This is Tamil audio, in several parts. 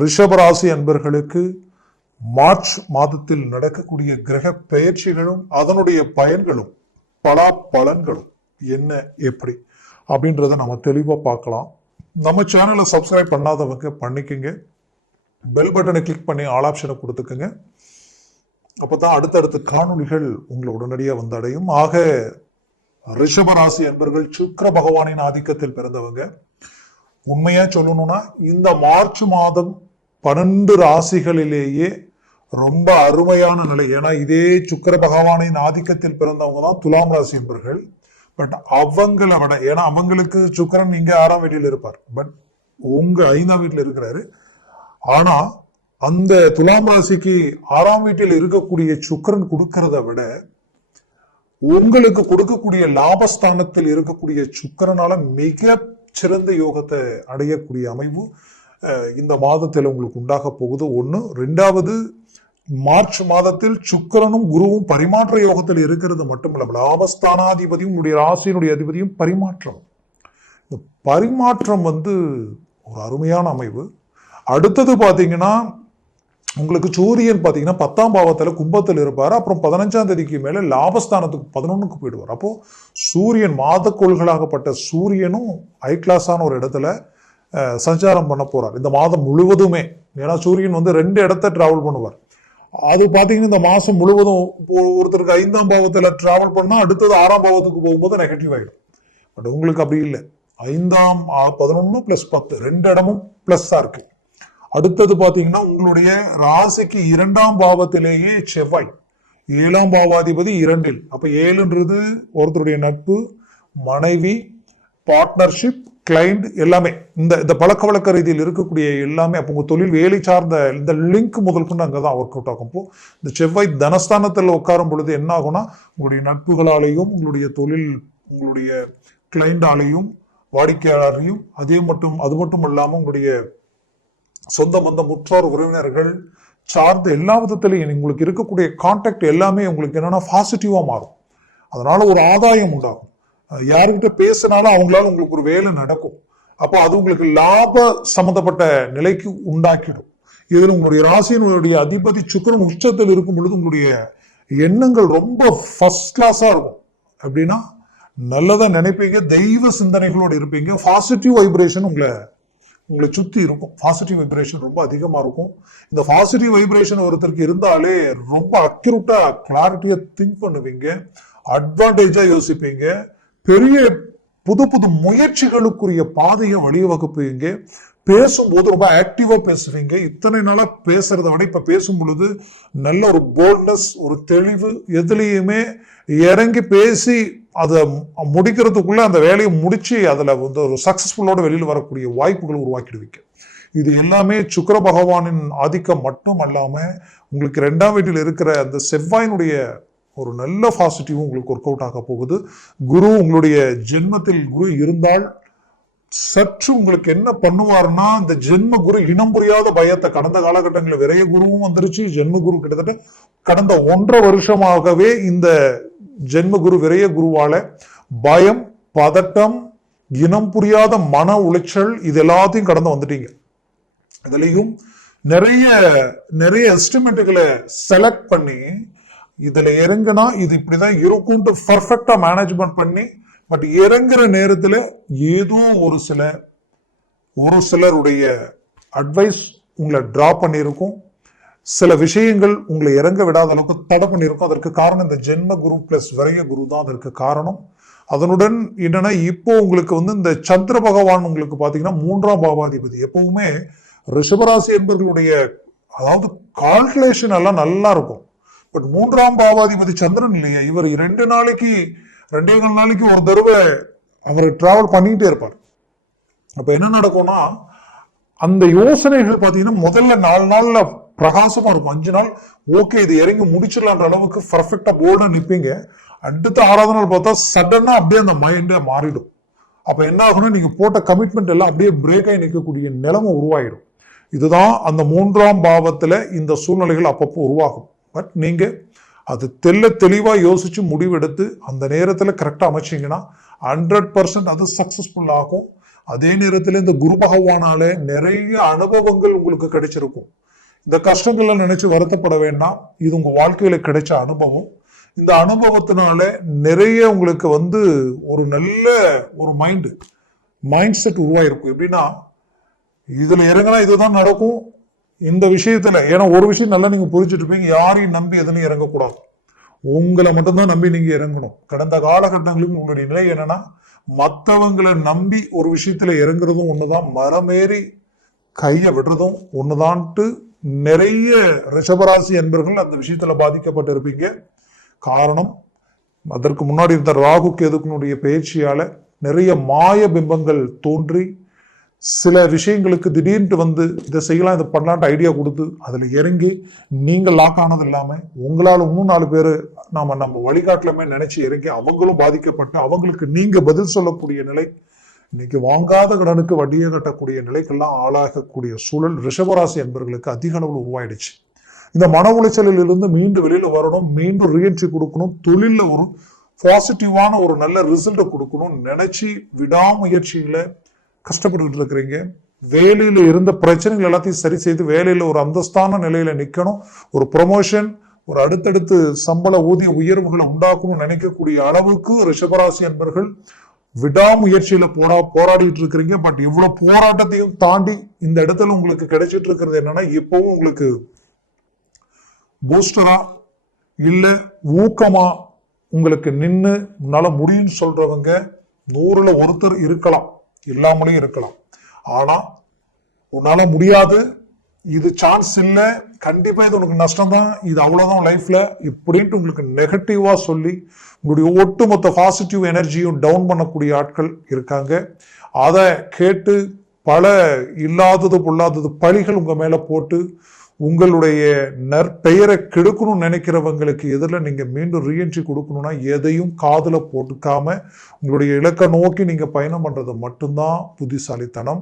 ரிஷபராசி அன்பர்களுக்கு மார்ச் மாதத்தில் நடக்கக்கூடிய கிரக பெயர்ச்சிகளும் அதனுடைய பயன்களும் பலன்களும் என்ன எப்படி அப்படின்றத நம்ம தெளிவா பார்க்கலாம். நம்ம சேனலை சப்ஸ்கிரைப் பண்ணாதவங்க பண்ணிக்கங்க, பெல் பட்டனை கிளிக் பண்ணி ஆல் ஆப்ஷனை கொடுத்துக்கங்க. அப்பதான் அடுத்தடுத்த காணொலிகள் உங்களை உடனடியாக வந்து அடையும். ஆக ரிஷபராசி அன்பர்கள் சுக்கிர பகவானின் ஆதிக்கத்தில் பிறந்தவங்க. உண்மையா சொல்லணும்னா இந்த மார்ச் மாதம் 12 ராசிகளிலேயே ரொம்ப அருமையான நிலை. ஏன்னா இதே சுக்கிர பகவானின் ஆதிக்கத்தில் பிறந்தவங்க தான் துலாம் ராசி என்பர்கள். பட் அவங்களை விட, ஏன்னா அவங்களுக்கு சுக்கிரன் இங்க 6ஆம் வீட்டில் இருப்பார், பட் உங்க 5ஆம் வீட்டில் இருக்கிறாரு. ஆனா அந்த துலாம் ராசிக்கு 6ஆம் வீட்டில் இருக்கக்கூடிய சுக்கிரன் கொடுக்கிறத விட உங்களுக்கு கொடுக்கக்கூடிய லாபஸ்தானத்தில் இருக்கக்கூடிய சுக்கிரனால மிக சிறந்த யோகத்தை அடையக்கூடிய அமைவு இந்த மாதத்தில் உங்களுக்கு உண்டாக போகுது. ஒண்ணு. 2வது, மார்ச் மாதத்தில் சுக்கிரனும் குருவும் பரிமாற்ற யோகத்தில் இருக்கிறது மட்டுமல்ல, லாபஸ்தானாதிபதியும் உங்களுடைய ராசியினுடைய அதிபதியும் பரிமாற்றம். இந்த பரிமாற்றம் ஒரு அருமையான அமைவு. அடுத்தது பாத்தீங்கன்னா உங்களுக்கு சூரியன் பாத்தீங்கன்னா 10ஆம் பாவத்துல கும்பத்தில் இருப்பாரு. அப்புறம் 15ஆம் தேதிக்கு மேல லாபஸ்தானத்துக்கு 11க்கு போயிடுவார். அப்போ சூரியன் மாதக்கோள்களாகப்பட்ட சூரியனும் ஹை கிளாஸான ஒரு இடத்துல சஞ்சாரம் பண்ண போறார் இந்த மாதம் முழுவதுமே. ஏன்னா சூரியன் 2 இடத்த டிராவல் பண்ணுவார். அது பாத்தீங்கன்னா இந்த மாசம் முழுவதும் ஒருத்தருக்கு 5ஆம் பாவத்துல டிராவல் பண்ணா அடுத்தது 6ஆம் பாவத்துக்கு போகும்போது நெகட்டிவ் ஆயிடும். பட் உங்களுக்கு அப்படி இல்லை. 5ஆம் 11 + 10 2 இடமும் பிளஸ்ஸா இருக்கு. அடுத்தது பாத்தீங்கன்னா உங்களுடைய ராசிக்கு 2ஆம் பாவத்திலேயே செவ்வாய், 7ஆம் பாவாதிபதி 2. அப்ப 7ன்றது ஒருத்தருடைய நட்பு, மனைவி, பார்ட்னர்ஷிப், கிளைண்ட் எல்லாமே இந்த பழக்க வழக்க ரீதியில் இருக்கக்கூடிய எல்லாமே. அப்போ உங்க தொழில் வேலை சார்ந்த இந்த லிங்க் முதல் கொண்டு அங்கதான் ஒர்க் அவுட் ஆகும். இப்போ இந்த செவ்வாய் தனஸ்தானத்தில் உட்காரும் பொழுது என்ன ஆகும்னா உங்களுடைய நட்புகளாலேயும் உங்களுடைய தொழில், உங்களுடைய கிளைண்டாலையும் வாடிக்கையாளரையும் அது மட்டும் இல்லாம உங்களுடைய சொந்த பந்த முற்றோர் உறவினர்கள் சார்ந்த எல்லா விதத்திலையும் உங்களுக்கு இருக்கக்கூடிய கான்டாக்ட் எல்லாமே உங்களுக்கு என்னன்னா பாசிட்டிவா மாறும். அதனால ஒரு ஆதாயம் உண்டாகும். யாருக்கிட்ட பேசினாலும் அவங்களால உங்களுக்கு ஒரு வேலை நடக்கும். அப்போ அது உங்களுக்கு லாப சம்பந்தப்பட்ட நிலைக்கு உண்டாக்கிடும். இதுல உங்களுடைய ராசியினுடைய அதிபதி சுக்கிரன் உச்சத்தில் இருக்கும் பொழுது உங்களுடைய எண்ணங்கள் ரொம்ப ஃபர்ஸ்ட் கிளாஸா இருக்கும். அப்படின்னா நல்லதா நினைப்பீங்க, தெய்வ சிந்தனைகளோடு இருப்பீங்க, பாசிட்டிவ் வைப்ரேஷன் உங்களை சுத்தி இருக்கும். பாசிட்டிவ் வைப்ரேஷன் ரொம்ப அதிகமா இருக்கும். இந்த பாசிட்டிவ் வைப்ரேஷன் ஒருத்தருக்கு இருந்தாலே ரொம்ப அக்யூரேட்டா கிளாரிட்டியா திங்க் பண்ணுவீங்க, அட்வான்டேஜா யோசிப்பீங்க, பெரிய புது புது முயற்சிகளுக்குரிய பாதையை வழிவகுப்பீங்க. பேசும்போது ரொம்ப ஆக்டிவா பேசுவீங்க. இத்தனை நாளா பேசுறதை விட இப்ப பேசும் பொழுது நல்ல ஒரு போல்ட்னஸ், ஒரு தெளிவு, எதுலையுமே இறங்கி பேசி அதை முடிக்கிறதுக்குள்ள அந்த வேலையை முடிச்சு அதுல ஒரு சக்சஸ்ஃபுல்லோட வெளியில் வரக்கூடிய வாய்ப்புகள் உருவாக்கிடுவீங்க. இது எல்லாமே சுக்கிர பகவானின் ஆதிக்கம் மட்டும் அல்லாம உங்களுக்கு 2ஆம் வீட்டில் இருக்கிற அந்த செவ்வாயினுடைய ஒரு நல்ல பாசிட்டிவ் உங்களுக்கு ஒர்க் அவுட் ஆக போகுது. குரு உங்களுடைய ஜென்மத்தில் குரு இருந்தால் சற்று உங்களுக்கு என்ன பண்ணுவார்னா, இந்த ஜென்ம குரு இனம் புரியாத பயத்தை, கடந்த காலகட்டங்களில் விரைய குருவும் வந்துருச்சு, ஜென்ம குரு கிட்டத்தட்ட கடந்த 1.5 வருஷமாகவே இந்த ஜென்ம குரு விரைய குருவால பயம், பதட்டம், இனம் புரியாத மன உளைச்சல் இது எல்லாத்தையும் கடந்து வந்துட்டீங்க. இதுலயும் நிறைய எஸ்டிமேட்டுகளை செலக்ட் பண்ணி இதுல இறங்குனா இது இப்படிதான் இருக்கும் பர்ஃபெக்டா மேனேஜ்மெண்ட் பண்ணி, பட் இறங்குற நேரத்துல ஏதோ ஒரு சிலருடைய அட்வைஸ் உங்களை டிரா பண்ணியிருக்கும். சில விஷயங்கள் உங்களை இறங்க விடாத அளவுக்கு தடை பண்ணியிருக்கும். அதற்கு காரணம் இந்த ஜென்ம குரு பிளஸ் விரைய குரு தான் அதற்கு காரணம். அதனுடன் என்னன்னா இப்போ உங்களுக்கு இந்த சந்திர பகவான் உங்களுக்கு பாத்தீங்கன்னா 3ஆம் பாவாதிபதி. எப்பவுமே ரிஷபராசி என்பவர்களுடைய அதாவது கால்குலேஷன் எல்லாம் நல்லா இருக்கும். பட் 3ஆம் பாவாதிபதி சந்திரன் இல்லையா, இவர் 2 நாளைக்கு 2.25 நாளைக்கு ஒரு தடவை அவர் டிராவல் பண்ணிட்டே இருப்பார். அப்ப என்ன நடக்கும்னா அந்த யோசனைகள் பாத்தீங்கன்னா முதல்ல 4 நாள்ல பிரகாசமா இருக்கும். 5 நாள் ஓகே இது இறங்கி முடிச்சிடலான்ற அளவுக்கு பர்ஃபெக்டா போல்டா நிற்பீங்க. அடுத்த 6வது நாள் பார்த்தா சடனா அப்படியே அந்த மைண்டே மாறிடும். அப்ப என்ன ஆகும்னா நீங்க போட்ட கமிட்மெண்ட் எல்லாம் அப்படியே பிரேக் ஆகி நிற்கக்கூடிய நிலைமை உருவாயிடும். இதுதான் அந்த 3ஆம் பாவத்துல இந்த சூழ்நிலைகள் அப்பப்போ உருவாகும். பட் நீங்க அது தெளிவா யோசிச்சு முடிவெடுத்து அந்த நேரத்துல கரெக்டா அமைச்சிங்கன்னா 100% அது சக்சஸ்ஃபுல் ஆகும். அதே நேரத்தில் இந்த குரு பகவானால நிறைய அனுபவங்கள் உங்களுக்கு கிடைச்சிருக்கும். இந்த கஷ்டங்களை நினைச்சு வருத்தப்பட வேண்டாம். இது உங்க வாழ்க்கையில கிடைச்ச அனுபவம். இந்த அனுபவத்தினால நிறைய உங்களுக்கு ஒரு நல்ல ஒரு மைண்ட் செட் உருவாயிருக்கும். எப்படின்னா, இதுல இறங்கினா இதுதான் நடக்கும் இந்த விஷயத்துல. ஏன்னா ஒரு விஷயம் நல்லா நீங்க புரிஞ்சுட்டு இருப்பீங்க, யாரையும் நம்பி எதுலையும் இறங்கக்கூடாது. உங்களை மட்டும்தான் நம்பி நீங்க இறங்கணும். கடந்த காலகட்டங்களில் உங்களுடைய நிலை என்னன்னா, மற்றவங்களை நம்பி ஒரு விஷயத்துல இறங்குறதும் ஒண்ணுதான், மரமேறி கையை விடுறதும் ஒண்ணுதான்ட்டு நிறைய ரிஷபராசி என்பர்கள் அந்த விஷயத்துல பாதிக்கப்பட்டு இருப்பீங்க. காரணம், அதற்கு முன்னாடி இருந்த ராகு கேதுக்களுடைய பயிற்சியால நிறைய மாய பிம்பங்கள் தோன்றி சில விஷயங்களுக்கு திடீர்னு இதை செய்யலாம், இதை பண்ணலான்ட்டு ஐடியா கொடுத்து அதுல இறங்கி நீங்கள் லாக் ஆனது இல்லாம உங்களால் இன்னும் 4 பேர் நம்ம வழிகாட்டலமே நினைச்சு இறங்கி அவங்களும் பாதிக்கப்பட்டு அவங்களுக்கு நீங்க பதில் சொல்லக்கூடிய நிலை, இன்னைக்கு வாங்காத கடனுக்கு வட்டியை கட்டக்கூடிய நிலைக்கெல்லாம் ஆளாகக்கூடிய சூழல் ரிஷபராசி என்பவர்களுக்கு அதிக அளவில் உருவாயிடுச்சு. இந்த மன உளைச்சலில் இருந்து மீண்டும் வெளியில வரணும், மீண்டும் ரீஎன்ட்ரி கொடுக்கணும், தொழில ஒரு பாசிட்டிவான ஒரு நல்ல ரிசல்ட் கொடுக்கணும் நினைச்சு விடாமுயற்சியில கஷ்டப்பட்டு இருக்கிறீங்க. வேலையில இருந்த பிரச்சனைகள் எல்லாத்தையும் சரி செய்து வேலையில ஒரு அந்தஸ்தான நிலையில நிக்கணும், ஒரு ப்ரொமோஷன், ஒரு அடுத்தடுத்து சம்பள ஊதிய உயர்வுகளை உண்டாக்கணும்னு நினைக்கக்கூடிய அளவுக்கு ரிஷபராசி என்பர்கள் விடாமுயற்சியில போராடிட்டு இருக்கிறீங்க. பட் இவ்வளவு போராட்டத்தையும் தாண்டி இந்த இடத்துல உங்களுக்கு கிடைச்சிட்டு இருக்கிறது என்னன்னா, இப்பவும் உங்களுக்கு பூஸ்டரா இல்ல ஊக்கமா உங்களுக்கு நின்று உன்னால முடியும்னு சொல்றவங்க 100ல் 1 இருக்கலாம், இல்லாமலே இருக்கலாம். ஆனா உன்னால முடியாது, இது சான்ஸ் இல்லை, கண்டிப்பா இது உனக்கு நஷ்டம் தான், இது அவ்வளவுதான் லைஃப்ல இப்படின்ட்டு உங்களுக்கு நெகட்டிவா சொல்லி உங்களுடைய ஒட்டுமொத்த பாசிட்டிவ் எனர்ஜியும் டவுன் பண்ணக்கூடிய ஆட்கள் இருக்காங்க. அதை கேட்டு பல இல்லாதது பொல்லாதது பழிகள் உங்க மேல போட்டு உங்களுடைய நற்பெயரை கெடுக்கணும்னு நினைக்கிறவங்களுக்கு எதிரில் நீங்க மீண்டும் ரீஎன்ட்ரி கொடுக்கணும்னா எதையும் காதுல போட்டுக்காம உங்களுடைய இலக்கை நோக்கி நீங்க பயணம் பண்றது மட்டும்தான் புத்திசாலித்தனம்.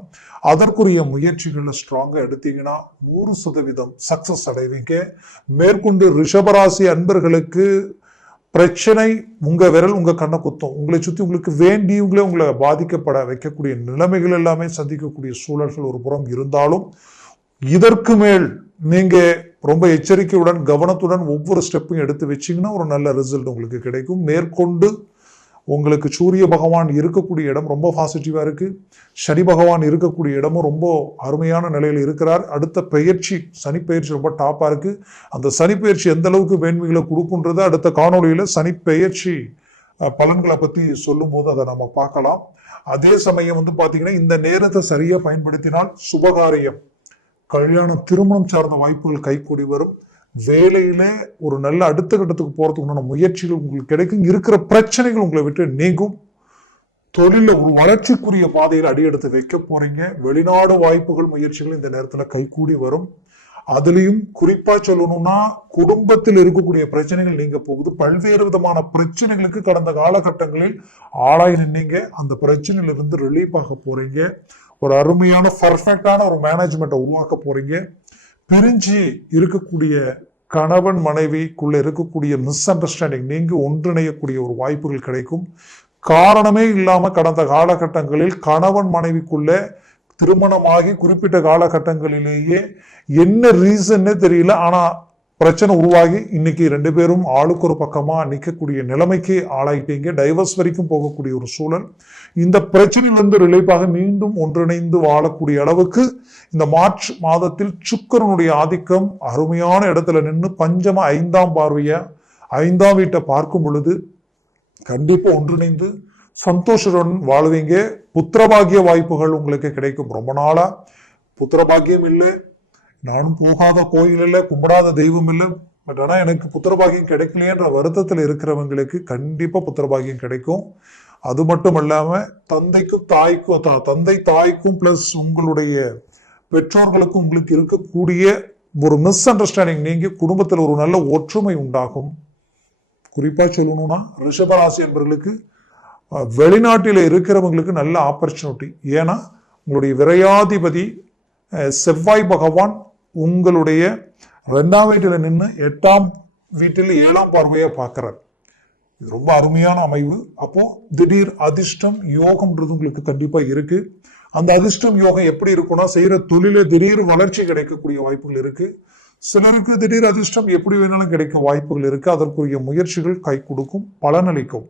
அதற்குரிய முயற்சிகளை ஸ்ட்ராங்கா எடுத்தீங்கன்னா 100% சக்சஸ் அடைவீங்க. மேற்கொண்டு ரிஷபராசி அன்பர்களுக்கு பிரச்சனை உங்க விரல் உங்க கண்ணை குத்தும். உங்களை சுத்தி உங்களுக்கு வேண்டியவங்களே உங்களை பாதிக்கப்பட வைக்கக்கூடிய நிலைமைகள் எல்லாமே சந்திக்கக்கூடிய சூழல்கள் ஒரு புறம் இருந்தாலும், இதற்கு மேல் நீங்க ரொம்ப எச்சரிக்கையுடன் கவனத்துடன் ஒவ்வொரு ஸ்டெப்பையும் எடுத்து வச்சீங்கன்னா ஒரு நல்ல ரிசல்ட் உங்களுக்கு கிடைக்கும். மேற்கொண்டு உங்களுக்கு சூரிய பகவான் இருக்கக்கூடிய இடம் ரொம்ப பாசிட்டிவா இருக்கு, சனி பகவான் இருக்கக்கூடிய இடமும் ரொம்ப அருமையான நிலையில் இருக்கிறார். அடுத்த பெயர்ச்சி சனி பெயர்ச்சி ரொம்ப டாப்பா இருக்கு. அந்த சனி பெயர்ச்சி எந்த அளவுக்கு மேன்மைகளை கொடுக்குன்றத அடுத்த காணொலியில சனி பெயர்ச்சி பலன்களை பத்தி சொல்லும் போது அதை நம்ம பார்க்கலாம். அதே சமயம் பாத்தீங்கன்னா இந்த நேரத்தை சரியா பயன்படுத்தினால் சுபகாரியம், கல்யாணம், திருமணம் சார்ந்த வாய்ப்புகள் கைகூடி வரும். வேலையில ஒரு நல்ல அடுத்த கட்டத்துக்கு போறதுக்குண்டான முயற்சிகள் உங்களுக்கு கிடைக்கும். இருக்கிற பிரச்சனைகள் உங்களை விட்டு நீங்கும். தொழில ஒரு வளர்ச்சிக்குரிய பாதையில் அடியெடுத்து வைக்க போறீங்க. வெளிநாடு வாய்ப்புகள் முயற்சிகள் இந்த நேரத்துல கைகூடி வரும். அதுலயும் குறிப்பா சொல்லணும்னா குடும்பத்தில் இருக்கக்கூடிய பிரச்சனைகள் நீங்க போகுது. பல்வேறு விதமான பிரச்சனைகளுக்கு கடந்த காலகட்டங்களில் ஆளாய் நின்னீங்க. அந்த பிரச்சனையிலிருந்து ரிலீஃப் ஆக போறீங்க. ஒரு அருமையான பர்ஃபெக்டான ஒரு மேனேஜ்மெண்ட்டை உருவாக்க போறீங்க. பிரிஞ்சு இருக்கக்கூடிய கணவன் மனைவிக்குள்ள இருக்கக்கூடிய மிஸ் அண்டர்ஸ்டாண்டிங் நீங்க ஒன்றிணையக்கூடிய ஒரு வாய்ப்புகள் கிடைக்கும். காரணமே இல்லாம கடந்த காலகட்டங்களில் கணவன் மனைவிக்குள்ள திருமணமாகி குறிப்பிட்ட காலகட்டங்களிலேயே என்ன ரீசன்னே தெரியல, ஆனா பிரச்சனை உருவாகி இன்னைக்கு 2 பேரும் ஆளுக்கு ஒரு பக்கமா நிற்கக்கூடிய நிலைமைக்கு ஆளாயிட்டீங்க. டைவர்ஸ் வரைக்கும் போகக்கூடிய ஒரு சூழல். இந்த பிரச்சனையிலிருந்து ரிலீஃபாக மீண்டும் ஒன்றிணைந்து வாழக்கூடிய அளவுக்கு இந்த மார்ச் மாதத்தில் சுக்கிரனுடைய ஆதிக்கம் அருமையான இடத்துல நின்று பஞ்சம 5ஆம் பார்வையா 5ஆம் வீட்டை பார்க்கும் பொழுது கண்டிப்பா ஒன்றிணைந்து சந்தோஷத்துடன் வாழ்வீங்க. புத்திரபாகிய வாய்ப்புகள் உங்களுக்கு கிடைக்கும். ரொம்ப நாளா புத்திரபாகியம் இல்லை, நானும் போகாத கோயில் இல்லை, கும்பிடாத தெய்வம் இல்லை, பட் ஆனால் எனக்கு புத்திரபாகியம் கிடைக்கலையன்ற வருத்தத்தில் இருக்கிறவங்களுக்கு கண்டிப்பா புத்திரபாகியம் கிடைக்கும். அது மட்டும் இல்லாம தந்தை தாய்க்கும் பிளஸ் உங்களுடைய பெற்றோர்களுக்கும் உங்களுக்கு இருக்கக்கூடிய ஒரு மிஸ் அண்டர்ஸ்டாண்டிங் நீங்க குடும்பத்தில் ஒரு நல்ல ஒற்றுமை உண்டாகும். குறிப்பா சொல்லணும்னா ரிஷபராசி என்பவர்களுக்கு வெளிநாட்டில் இருக்கிறவங்களுக்கு நல்ல ஆப்பர்ச்சுனிட்டி. ஏன்னா உங்களுடைய விரையாதிபதி செவ்வாய் பகவான் உங்களுடைய 2ஆம் வீட்டில் நின்று 8ஆம் வீட்டில் 7ஆம் பார்வையை பார்க்கிறார். இது ரொம்ப அருமையான அமைவு. அப்போ திடீர் அதிர்ஷ்டம் யோகம்ன்றது உங்களுக்கு கண்டிப்பா இருக்கு. அந்த அதிர்ஷ்டம் யோகம் எப்படி இருக்கும்னா, செய்யற தொழில திடீர் வளர்ச்சி கிடைக்கக்கூடிய வாய்ப்புகள் இருக்கு. சிலருக்கு திடீர் அதிர்ஷ்டம் எப்படி வேணாலும் கிடைக்க வாய்ப்புகள் இருக்கு. அதற்குரிய முயற்சிகள் கை கொடுக்கும், பலனளிக்கும்.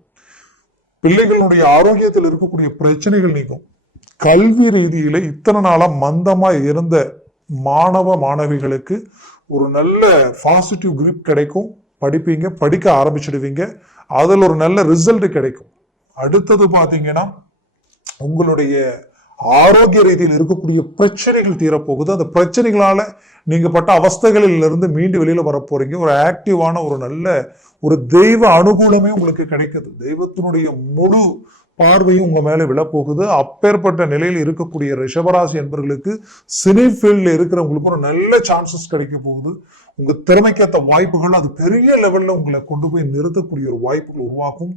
பிள்ளைகளுடைய ஆரோக்கியத்தில் இருக்கக்கூடிய பிரச்சனைகள் நீக்கும். கல்வி ரீதியில இத்தனை நாளா மந்தமா இருந்த மாணவ மாணவிகளுக்கு ஒரு நல்ல பாசிட்டிவ் கிரிப் கிடைக்கும். படிப்பீங்க, படிக்க ஆரம்பிச்சிடுவீங்க. அதில் ஒரு நல்ல ரிசல்ட் கிடைக்கும். அடுத்தது பாத்தீங்கன்னா, உங்களுடைய ஆரோக்கிய ரீதியில் இருக்கக்கூடிய பிரச்சனைகள் தீரப்போகுது. அந்த பிரச்சனைகளால நீங்க பட்ட அவஸ்தைகளில் இருந்து மீண்டு வெளியில வர போறீங்க. ஒரு ஆக்டிவான ஒரு நல்ல ஒரு தெய்வ அனுகூலமே உங்களுக்கு கிடைக்குது. தெய்வத்தினுடைய முழு பார்வையும் உங்க மேல விழப்போகுது. அப்பேற்பட்ட நிலையில் இருக்கக்கூடிய ரிஷபராசி என்பவர்களுக்கு சினி ஃபீல்ட்ல இருக்கிறவங்களுக்கு ஒரு நல்ல சான்சஸ் கிடைக்க போகுது. உங்க திறமைக்கேற்ற வாய்ப்புகள் அது பெரிய லெவல்ல உங்களை கொண்டு போய் நிறுத்தக்கூடிய ஒரு வாய்ப்புகள் உருவாக்கும்.